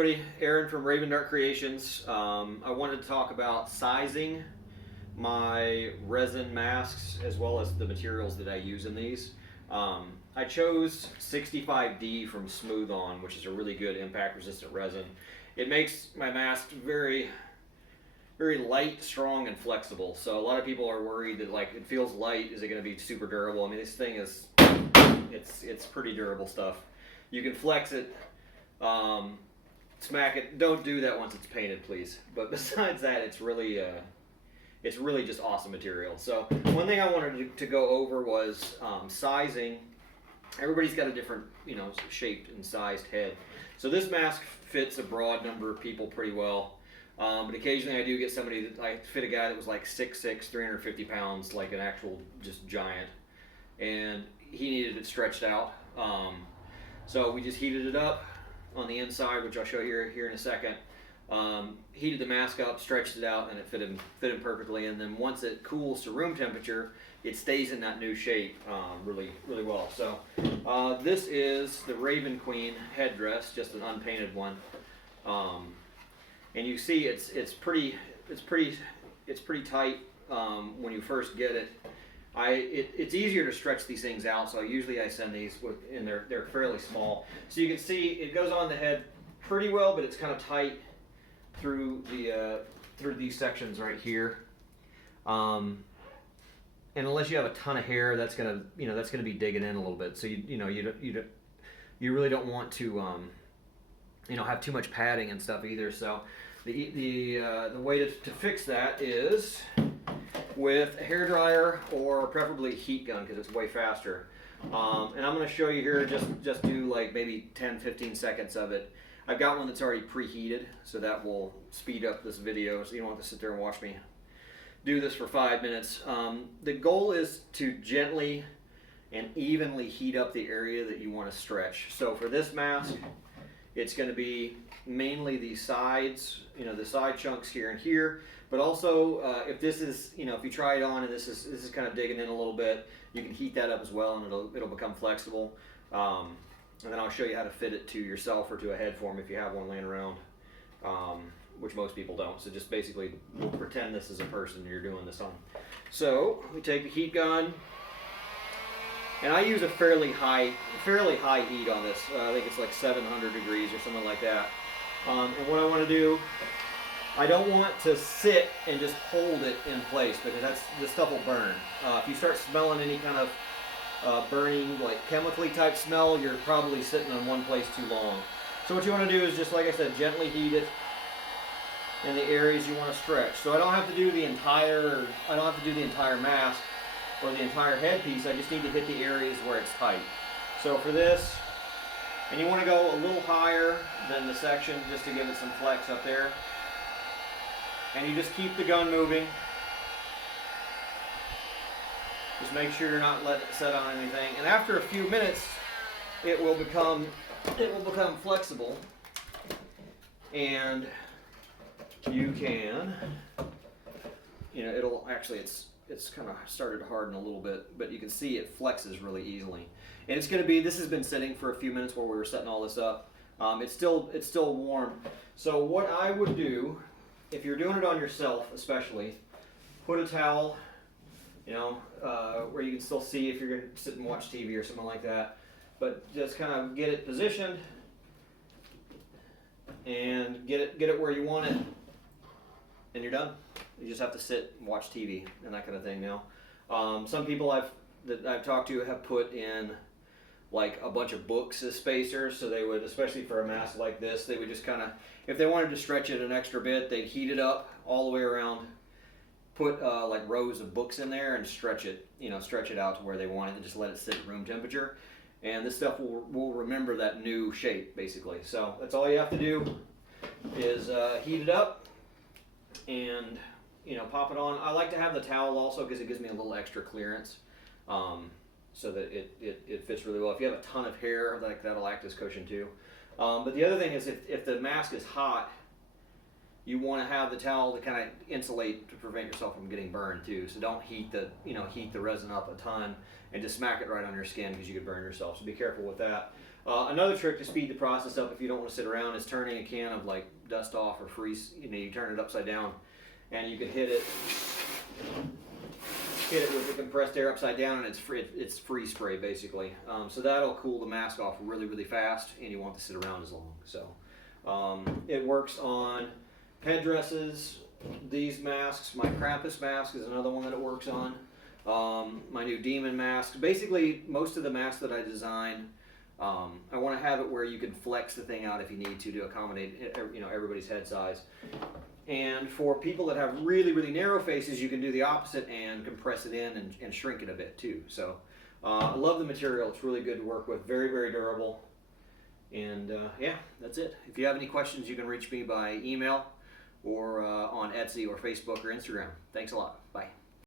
everybody, Aaron from Ravendark Creations. I wanted to talk about sizing my resin masks as well as the materials that I use in these. I chose 65D from Smooth On, which is a really good impact resistant resin. It makes my mask very light, strong, and flexible. So a lot of people are worried that like it feels light, is it going to be super durable? I mean, this thing is, it's pretty durable stuff. You can flex it, smack it. Don't do that once it's painted, please. But besides that, it's really just awesome material. So one thing I wanted to go over was sizing. Everybody's got a different, shaped and sized head. So this mask fits a broad number of people pretty well. But occasionally I do get somebody that I fit a guy that was like 6'6", 350 pounds, like an actual just giant, and he needed it stretched out. So we just heated it up on the inside, which I'll show you here in a second. Heated the mask up, stretched it out, and it fit him perfectly. And then once it cools to room temperature, it stays in that new shape really well. So this is the Raven Queen headdress, just an unpainted one. And you see it's pretty tight when you first get it. It's easier to stretch these things out, so usually I send these and they're fairly small. So you can see it goes on the head pretty well, but it's kind of tight through these sections right here. And unless you have a ton of hair, that's gonna be digging in a little bit. So you really don't want to have too much padding and stuff either. So the way to fix that is with a hair dryer or preferably a heat gun, because it's way faster. And I'm going to show you here, just do like maybe 10-15 seconds of it. I've got one that's already preheated, so that will speed up this video, so you don't have to sit there and watch me do this for 5 minutes. The goal is to gently and evenly heat up the area that you want to stretch. So for this mask, it's going to be mainly the sides, the side chunks here and here, but also if this is, if you try it on and this is kind of digging in a little bit, you can heat that up as well, and it'll become flexible. And then I'll show you how to fit it to yourself or to a head form if you have one laying around, which most people don't. So just basically, we'll pretend this is a person you're doing this on. So we take the heat gun, and I use a fairly high heat on this. I think it's like 700 degrees or something like that. And what I want to do, I don't want to sit and just hold it in place, because this stuff will burn. If you start smelling any kind of burning, like chemically type smell, you're probably sitting on one place too long. So what you want to do is just, like I said, gently heat it in the areas you want to stretch. So I don't have to do the entire mask or the entire headpiece. I just need to hit the areas where it's tight. So for this, and you want to go a little higher than the section just to give it some flex up there. And you just keep the gun moving. Just make sure you're not letting it set on anything. And after a few minutes, it will become flexible, and you can, it'll actually, it's kind of started to harden a little bit, but you can see it flexes really easily. And this has been sitting for a few minutes while we were setting all this up. It's still warm. So what I would do, if you're doing it on yourself especially, put a towel, where you can still see if you're going to sit and watch TV or something like that. But just kind of get it positioned and get it where you want it, and you're done. You just have to sit and watch TV and that kind of thing now. Some people that I've talked to have put in like a bunch of books as spacers, so they would, especially for a mask like this, they would just kind of, if they wanted to stretch it an extra bit, they'd heat it up all the way around, put like rows of books in there and stretch it out to where they want it, and just let it sit at room temperature. And this stuff will remember that new shape, basically. So that's all you have to do is heat it up and pop it on. I like to have the towel also because it gives me a little extra clearance, so that it fits really well. If you have a ton of hair, that'll act as cushion too. But the other thing is, if the mask is hot, you want to have the towel to kind of insulate to prevent yourself from getting burned too. So don't heat the resin up a ton and just smack it right on your skin, because you could burn yourself. So be careful with that. Another trick to speed the process up if you don't want to sit around is turning a can of like dust off or freeze. You turn it upside down, and you can hit it with the compressed air upside down, and it's freeze spray basically. So that'll cool the mask off really, really fast, and you won't have to sit around as long. So it works on headdresses, these masks. My Krampus mask is another one that it works on. My new demon mask. Basically, most of the masks that I design, I want to have it where you can flex the thing out if you need to accommodate everybody's head size. And for people that have really, really narrow faces, you can do the opposite and compress it in and shrink it a bit too. So I love the material. It's really good to work with. Very, very durable. And yeah, that's it. If you have any questions, you can reach me by email or on Etsy or Facebook or Instagram. Thanks a lot. Bye.